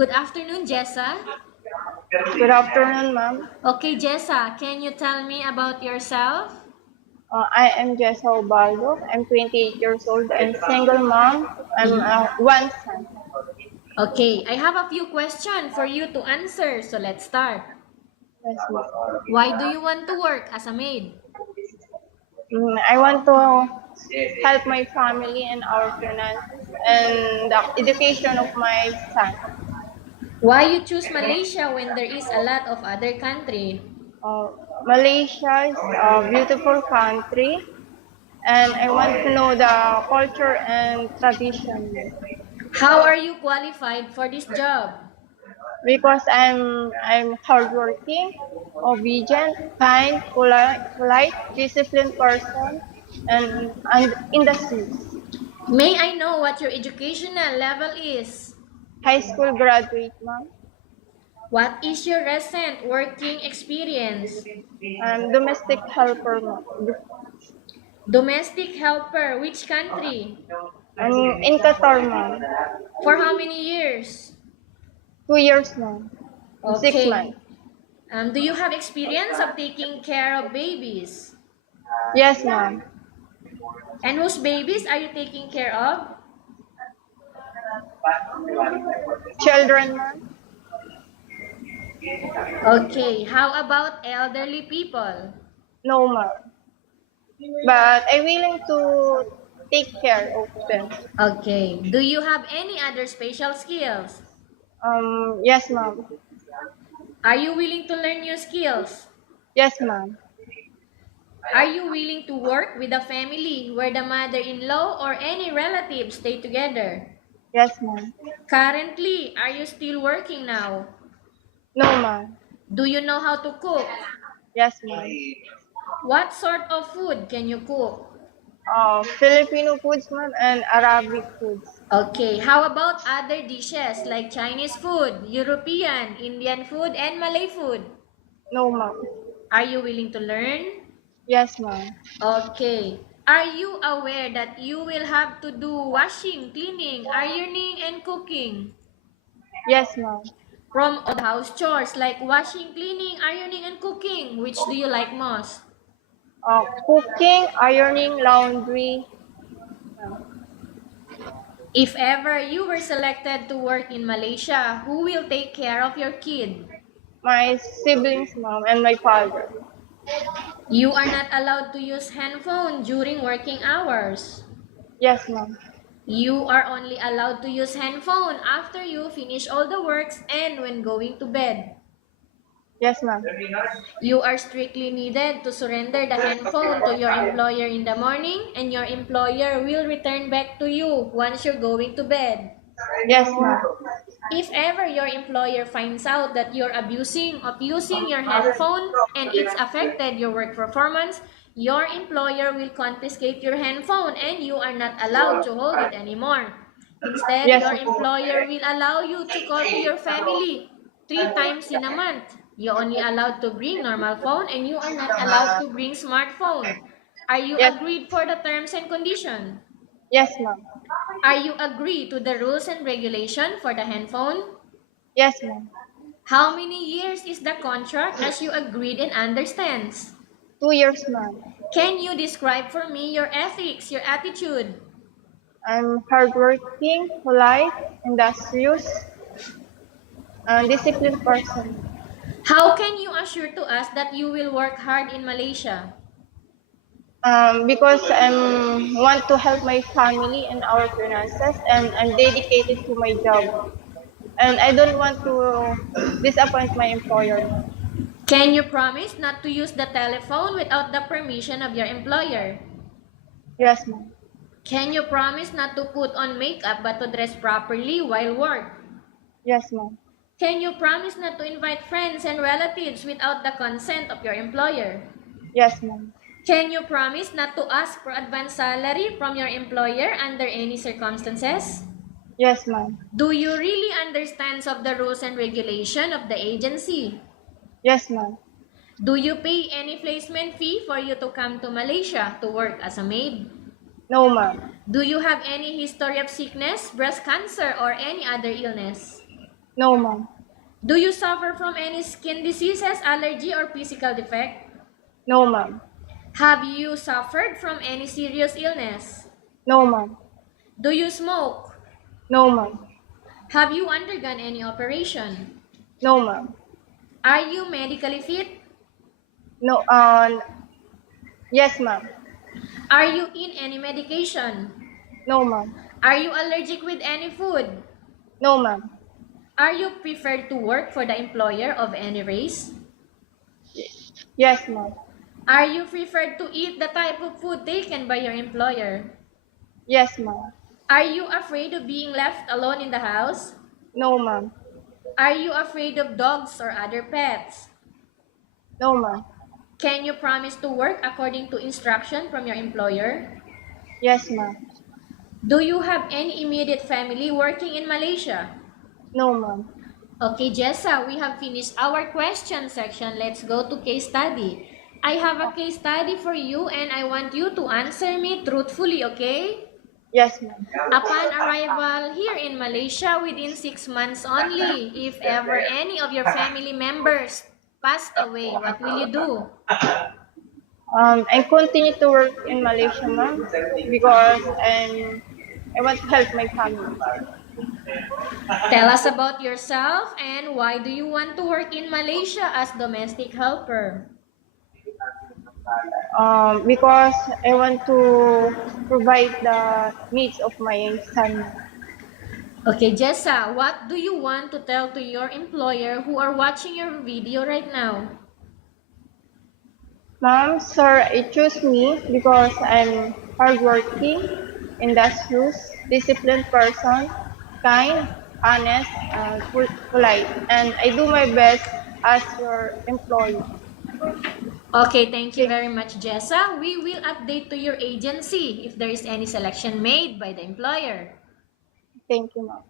Good afternoon, Jessa. Good afternoon, ma'am. Okay, Jessa, can you tell me about yourself? I am jessa ubaldo. I'm 28 years old and single mom. I'm Mhm. one son. Okay, I have a few questions for you to answer, so let's start. Yes, ma'am. Why do you want to work as a maid? I want to help my family and our finances and the education of my son. Why you choose Malaysia when there is a lot of other country? Uh, Malaysia is a beautiful country, and I want to know the culture and tradition How are you qualified for this job? because I'm hardworking, obedient, kind, polite, disciplined person, and industrious. May I know what your educational level is? High school graduate, ma'am. What is your recent working experience? I'm domestic helper, ma'am. Domestic helper, which country? I'm in Qatar, ma'am. For how many years? 2 years, ma'am. And 6 months. Okay. Do you have experience of taking care of babies? Yes, ma'am. And whose babies are you taking care of? Children, ma'am. Okay. How about elderly people? No, ma'am. But I'm willing to take care of them. Okay. Do you have any other special skills? Yes, ma'am. Are you willing to learn new skills? Yes, ma'am. Are you willing to work with a family where the mother-in-law or any relatives stay together? Yes, ma'am. Currently, are you still working now? No, ma'am. Do you know how to cook? Yes, ma'am. What sort of food can you cook? Filipino foods, ma'am, and Arabic foods. Okay, how about other dishes like Chinese food, European, Indian food, and Malay food? No, ma'am. Are you willing to learn? Yes, ma'am. Okay. Are you aware that you will have to do washing, cleaning, ironing, and cooking? Yes, ma'am. From all the house chores like washing, cleaning, ironing, and cooking, which do you like most? Cooking, ironing, laundry. If ever you were selected to work in Malaysia, who will take care of your kid? My siblings, ma'am, and my father. You are not allowed to use handphone during working hours. Yes, ma'am. You are only allowed to use handphone after you finish all the works and when going to bed. Yes, ma'am. You are strictly needed to surrender the handphone to your employer in the morning and your employer will return back to you once you're going to bed. Yes, ma'am. If ever your employer finds out that you're abusing of using your handphone and it's affected your work performance, your employer will confiscate your handphone and you are not allowed to hold it anymore. Instead, Yes, your ma'am. employer will allow you to call to your family 3 times in a month. You're only allowed to bring normal phone and you are not allowed to bring smartphone. Are you Yes, agreed for the terms and conditions? yes, ma'am. Are you agree to the rules and regulation for the handphone? Yes, ma'am. How many years is the contract as you agreed and understands? 2 years, ma'am. Can you describe for me your ethics, your attitude? I'm hardworking, polite, industrious, and disciplined person. How can you assure to us that you will work hard in Malaysia? Because I want to help my family and our finances, and I'm dedicated to my job. And I don't want to disappoint my employer. Can you promise not to use the telephone without the permission of your employer? Yes, ma'am. Can you promise not to put on makeup but to dress properly while work? Yes, ma'am. Can you promise not to invite friends and relatives without the consent of your employer? Yes, ma'am. Can you promise not to ask for advance salary from your employer under any circumstances? Yes, ma'am. Do you really understand of the rules and regulation of the agency? Yes, ma'am. Do you pay any placement fee for you to come to Malaysia to work as a maid? No, ma'am. Do you have any history of sickness, breast cancer, or any other illness? No, ma'am. Do you suffer from any skin diseases, allergy, or physical defect? No, ma'am. Have you suffered from any serious illness? No, ma'am. Do you smoke? No, ma'am. Have you undergone any operation? No, ma'am. Are you medically fit? No, yes, ma'am. Are you in any medication? No, ma'am. Are you allergic with any food? No, ma'am. Are you preferred to work for the employer of any race? Yes, ma'am. Are you preferred to eat the type of food taken by your employer? Yes, ma'am. Are you afraid of being left alone in the house? No, ma'am. Are you afraid of dogs or other pets? No, ma'am. Can you promise to work according to instruction from your employer? Yes, ma'am. Do you have any immediate family working in Malaysia? No, ma'am. Okay, Jessa, we have finished our question section. Let's go to case study. I have a case study for you and I want you to answer me truthfully, okay? Yes, ma'am. Upon arrival here in Malaysia within 6 months only, if ever any of your family members passed away, what will you do? I continue to work in Malaysia, ma'am, because I want to help my family. Tell us about yourself and why do you want to work in Malaysia as domestic helper? Because I want to provide the needs of my son. Okay, Jessa, what do you want to tell to your employer who are watching your video right now? Ma'am, sir, I choose me because I'm hardworking, industrious, disciplined person, kind, honest, and polite, and I do my best as your employee. Okay, thank you Okay, very much, Jessa. We will update to your agency if there is any selection made by the employer. thank you, ma'am.